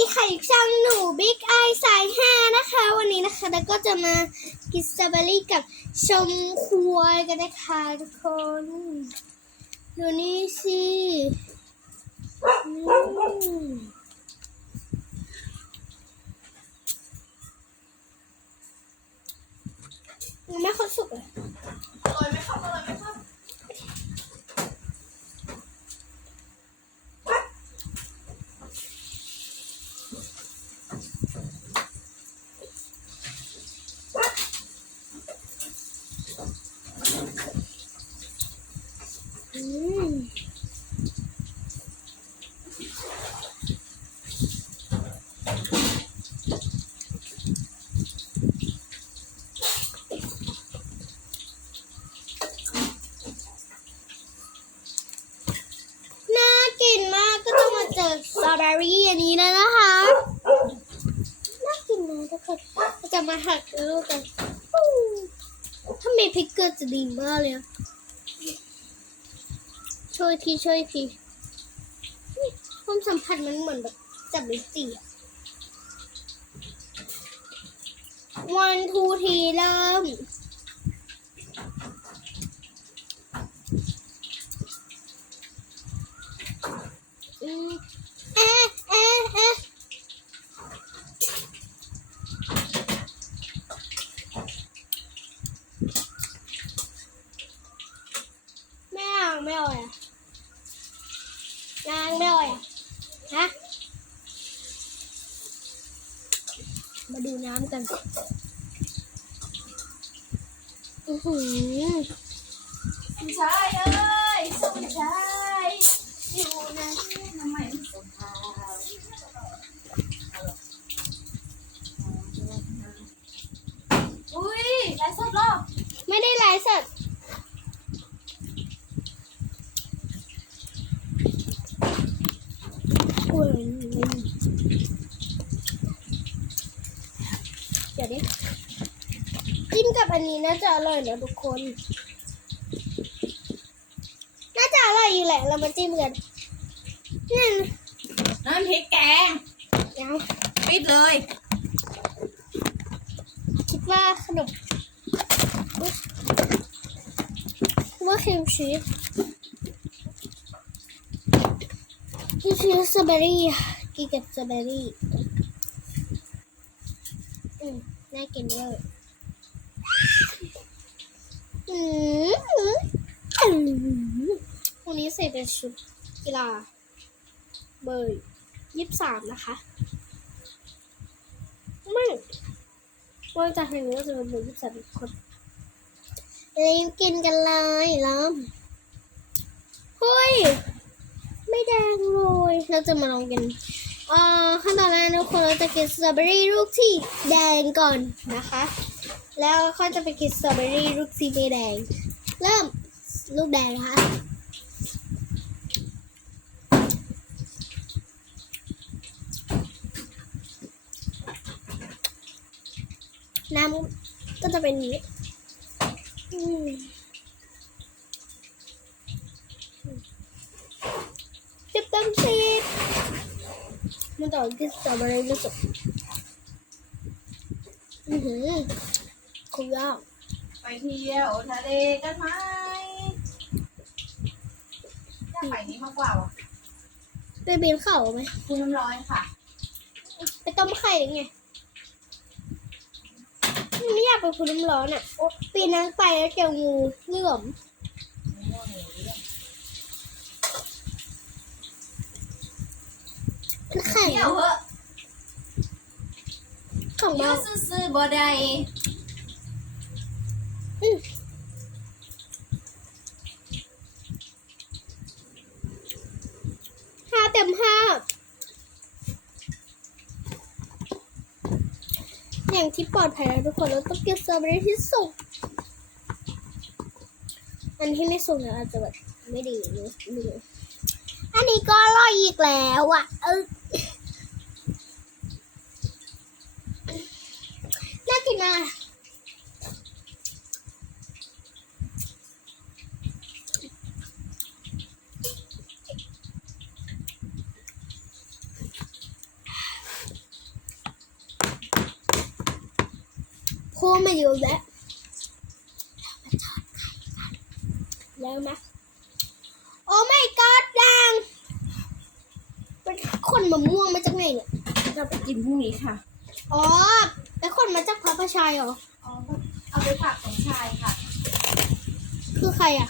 ดีค่ะอีกช่องหนูบิ๊กไอสายห้านะคะ วันนี้นะคะแล้วก็จะมากินสตรอเบอรี่กับชมควายกันนะคะทุกคน ดูนี่สิอืมยังไม่ค่อยสุกเลยอร่อยไหมครับอร่อยไหมครับ อืมน่ากินมากก็ต้องมาเจอส ตรอเบอรี่อันนี้แล้วนะคะน่ากินนะทุกคนเราจะมาหักลูกกันถ้ามีพริกเกลือจะดีมากเลยอะช่วยทีช่วยทีความสัมผัสมันเหมือนแบบจับลิ้นจี่อะวันทูทีเริ่ม อืมเอ๊ะเอ๊ะเอ๊ะไม่เอาไม่เอาอะนางไม่เอาอะฮะ มาดูน้ำกัน อือหือผู้ชายเอ้ยผู้ชายอยู่ไหนทำไมไม่ส่งข่าวอุ้ยไลฟ์สดเหรอไม่ได้ไลฟ์สดอุ้ยเดี๋ยวดิกินกับอันนี้น่าจะอร่อยนะทุกคน น่าจะอร่อยอยู่แหละ เรามาจิ้มกันนั่นน้ำพริกแกงยังปิดเลย คิดว่าขนมอุ๊ยว่าครีมชีสครีมชีสสตรอเบอรี่อะกินกับสตรอเบอรี่อืม น่ากินเวอร์อืมอืมวันนี้ใส่เป็นชุดกีฬา เบอร์ยี่สิบสามนะคะไม่ว่าจากทางนี้ก็จะเป็นเบอร์ยี่สิบสามคนรีบกินกันเลยล้มเฮ้ย ไม่แดงเลย เราจะมาลองกิน เอ่อขั้นตอนแรกทุกคนเราจะกินสตรอเบอรี่ลูกที่แดงก่อนนะคะ แล้วค่อยจะไปกินสตรอเบอรี่ลูกที่ไม่แดง เริ่มลูกแดงนะคะน้ำก็จะเป็นอย่างนี้อืมสิบเต็มสิบมัน ต่อที่สตรอเบอรี่รู้สึกอือหือคุ้มยากไปเที่ยวทะเลกันไหมอยากไปนี้มากกว่าวะไปบินเข่าไหมคุณน้ำร้อยค่ะ ไปต้มไข่หรือไงไม่อยากไปคุณน้ำร้อนอะโอ๊ะปีนั้นไปแล้วเจองูเหลื่อมไข่ เที่ยวเหอะ ของอมายู่ซื่อๆบ่ได้ห้าเต็มห้าอย่างที่ปลอดภัยแล้วทุกคนเราต้องเก็บสตรอเบอรี่ที่สุกอันที่ไม่สุกเนี่ยอาจจะแบบไม่ดีหรือหรืออันนี้ก็อร่อยอีกแล้วอะเออ คมาอยู่แล้วแล้วไหมโอ้ไม่กอดดังเป็นคนมะม่วงมาจากไหนเนี่ยจะไปกินพรุ่งนี้ค่ะ อ๋อเป็นคนมาจากพระประชายเหรอ อ๋อ เอาไปฝากสมชายค่ะ คือใครอะ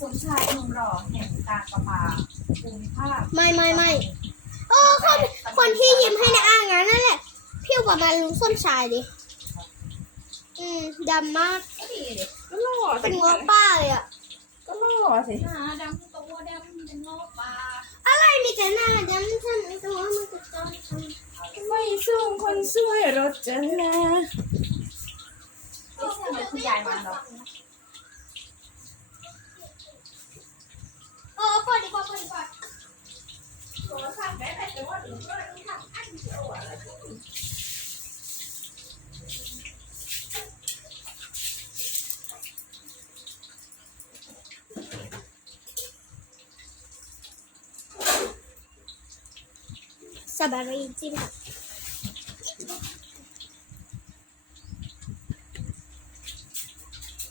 สมชายหนุ่มหล่อแห่งการประปาภูมิภาค ไม่ไม่ไม่เออคนคนที่ยิ้มให้ในอ่างงานนั่นแหละ พี่กว่ามาลุงส้มชายดิ อืมดำมาก ก็ดีเลยก็หล่อเป็นงัวป้าเลยอะก็หล่อสิหน้าดำตัวดำเป็นงอปลาอะไรมีแต่หน้าดำฉันตัวมันจะต้องทไม่สู้คนสวยรถจะลาไม่ใช่เหมือนคุณยายมันหรอกำเออปล่อยดีกว่าปล่อยดีกว่าโทรศัพท์แม่แต่ว่าถึงก็ต้องทำอันเดียวอะ สบายดีจริง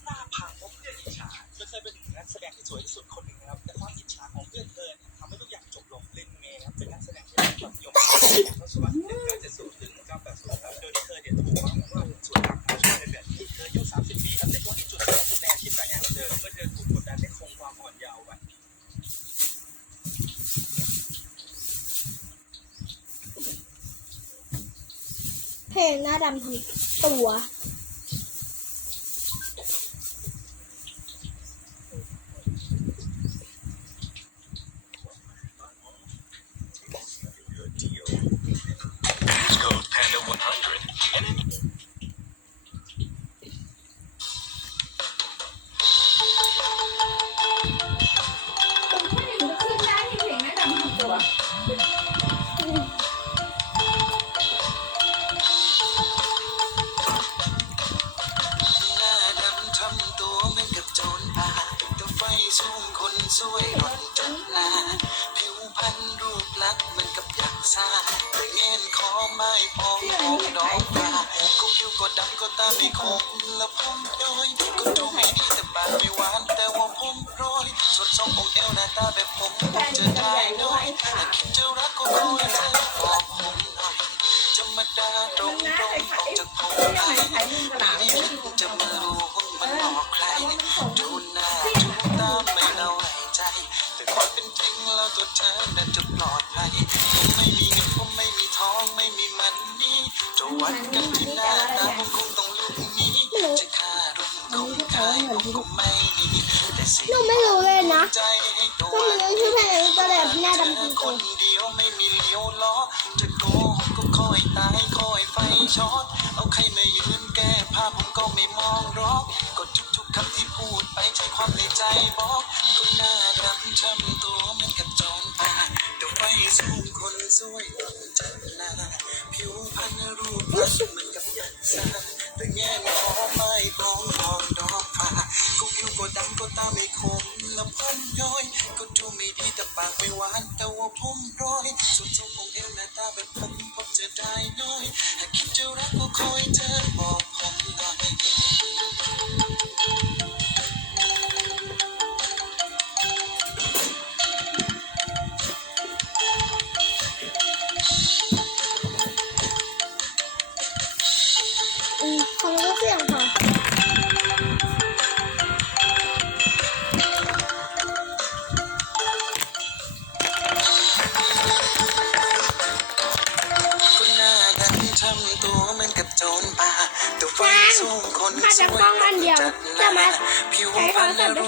หน้าพังเพราะเพื่อนอิจฉาเธอเคยเป็นหนึ่งนักแสดงที่สวยที่สุดคนหนึ่งนะครับ แต่ความอิจฉาของเพื่อนเธอเนี่ยทำให้ทุกอย่างจบลงลินเมย์ครับเป็นนักแสดงที่ได้รับยอมทศวรรษ1970ถึง1980ครับโดยที่เธอเนี่ยถูกมองว่าสวยตามธรรมชาติในแบบที่เธออายุ 30 ปีครับในช่วงที่จุดสูงสุดในอาชีพการงานของเธอเมื่อเธอถูกกดดันให้คงความอ่อนเยาว์ไว้ เพลงหน้าดำทั้งตัว และผมย้อยก็ดูไม่ดีแต่ปากไม่หวานแต่ว่าผมร้อยส่วนทรงองค์เอวหน้าตาแบบผมผมจะได้น้อยถ้าคิดจะรักก็คอยเธอบอกผมหน่อยธรรมดาตรงตรงออกจากผมไปไหนขายมุมกระดาษไม่ไม่นึกจะมารู้ว่ามันออกใครดูหน้าดูตาไม่เอาไหนใจ แต่ความเป็นจริงแล้วตัวเธอนั้นจะปลอดภัยไม่มีเงินผมไม่มีทองไม่มีมันนี่จะวัดกันที่หน้าตาผมคงต้อง ลุกนี้จะฆ่ารุ่งคงขายผมไม่มีแต่สิ่งหนูไม่รู้เลยนะก็มันชื่อเพลงตัวแบบหน้าดำทั้งคตัวนเดียวไม่มเลี้ยวล้อจะโกหกก็คอยตายคอยไฟช็อตเอาใครมายืนแก้ผ้าผมก็ไม่มองหรอกก็ทุกๆคำที่พูดไปใช่ความในใจบอกก็หน้าดำช้ำตัวมือนกับจรป่าเดี๋ยวไฟสูงคนสวย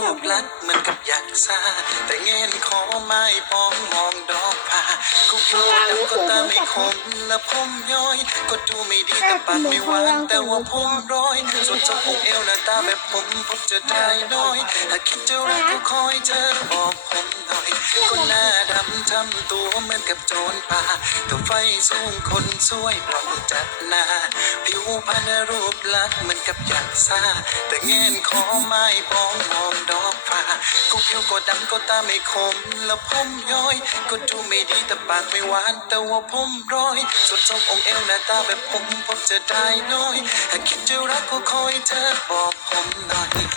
รูปลักษณ์เหมือนกับยักษ์ซ่าแต่เงินขอไม่ปองมองดอกผ้าก็ผิวดำก็ตาไม่คมและผมย้อย ก็ดูไม่ดีแต่ปากไม่หวานแต่ว่าผมร้อยส่วนทรงองเอวหน้าตาแบบผมพบจะได้น้อยหากคิดจะรักก็คอยเธอบอกผม หน่อยคนหน้าดำทำตัวเหมือนกับโจรป่าตัวไฟสูงคนสวยปองจัดหน้าผิวพรรณรูปลักษณ์เหมือนกับยักษ์ซาแต่เงินขอไม้ปองมองดอกฟ้ากูผิวก็ดำก็ตาไม่คมแล้วผมย้อย ก็ดูไม่ดีแต่ปากไม่หวานแต่ว่าผมร้อยสุดทรงองค์เอวหน้าตาแบบผมพบจะได้น้อยถ้าคิดจะรักก็คอยเธอบอกผมหน่อยอย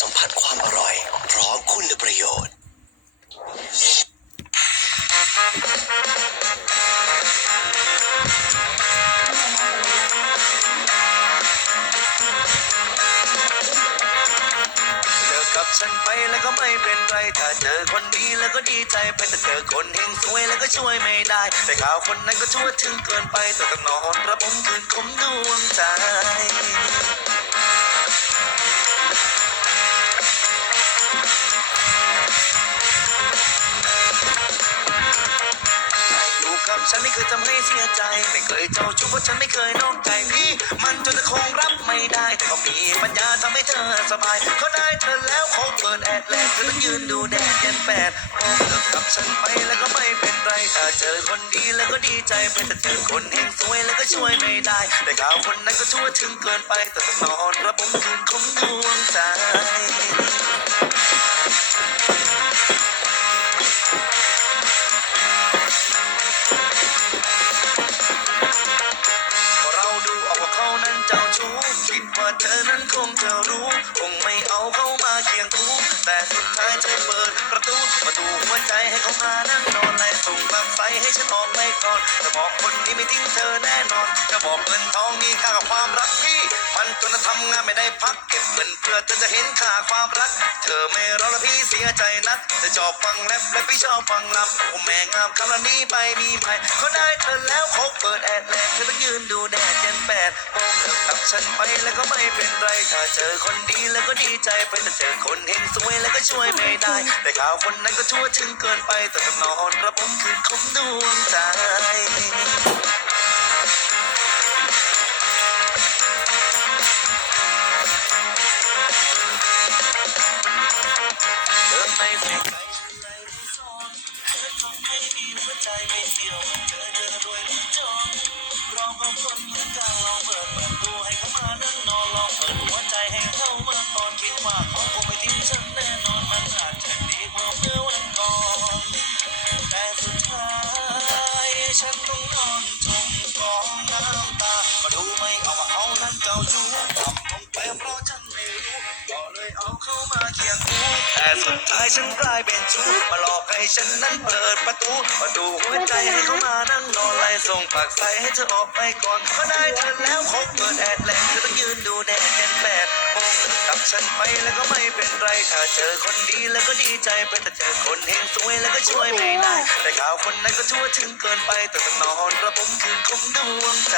สัมผัสความอร่อย พร้อมคุณประโยชน์เลิกกับฉันไปแล้วก็ไม่เป็นไร ถ้าเจอคนดีแล้วก็ดีใจไปแต่เจอคนเฮงสวยแล้วก็ช่วยไม่ได้ แต่ข่าวคนนั้นก็ชั่วถึงเกินไปแต่ต้องนอนระบมคืนคมดวงใจ ฉันไม่เคยทำให้เสียใจ ไม่เคยเจ้าชู้เพราะฉันไม่เคยนอกใจพี่ มันจนจะคงรับไม่ได้ แต่ก็มีปัญญาทำให้เธอสบายเขาได้เธอแล้วเขาเปิดแอดแลกเธอต้องยืนดูแดดเย็นแปดโมงเลิกกับฉันไปแล้วก็ไม่เป็นไรถ้าเจอคนดีแล้วก็ดีใจไปแต่เจอคนเฮงสวยแล้วก็ช่วยไม่ได้แต่ข่าวคนนั้นก็ชั่วถึงเกินไปแต่ต้องนอนระบมคืนคมดวงใจ งจะรู้คงไม่เอาเขามาเคียงคู่แต่สุดท้ายเธอเปิดประตู ประตูหัวใจให้เขามานั่งนอนและส่งมางไฟให้ฉันออกไปก่อนจะบอกคนนี้ไม่ทิ้งเธอแน่นอนจะบอกเงินทองมีค่ากับความรักพี่ มันจนจะทำงานไม่ได้พักเก็บเงินเพื่อเธอจะเห็นค่าความรัก เธอไม่รอแล้วพี่เสียใจนักจะชอบฟังแรปและพี่ชอบฟังลำโอ้แม่งามคำนี้ไปมีใหม่เขาได้เธอแล้วเขาเปิดแอดแลกเธอต้องยืนดูแดดเย็นแปดโมงเลิกกับฉันไปแล้วก็ไม่เป็นไรถ้าเจอคนดีแล้วก็ดีใจไปแต่เจอคนเฮงสวยแล้วก็ช่วยไม่ได้แต่ข่าวคนนั้นก็ชั่วถึงเกินไปแต่ต้องนอนระบมคืนคมดวงใจ ฉันกลายเป็นชู้มาหลอกให้ฉันนั้นเปิดประตูมาดูหัวใจให้เขามานั่งนอนไล่ส่งผักใส่ให้เธอออกไปก่อนก็ได้เธอแล้วคบเปิดแอดแลกเธอต้องยืนดูแดดเย็นแปดโมงกับฉันไปแล้วก็ไม่เป็นไรถ้าเจอคนดีแล้วก็ดีใจไปแต่เจอคนเฮงสวยแล้วก็ช่วยไม่ได้แต่ข่าวคนนั้นก็ชั่วถึงเกินไปแต่ต้องนอนระบมคืนคมดวงใจ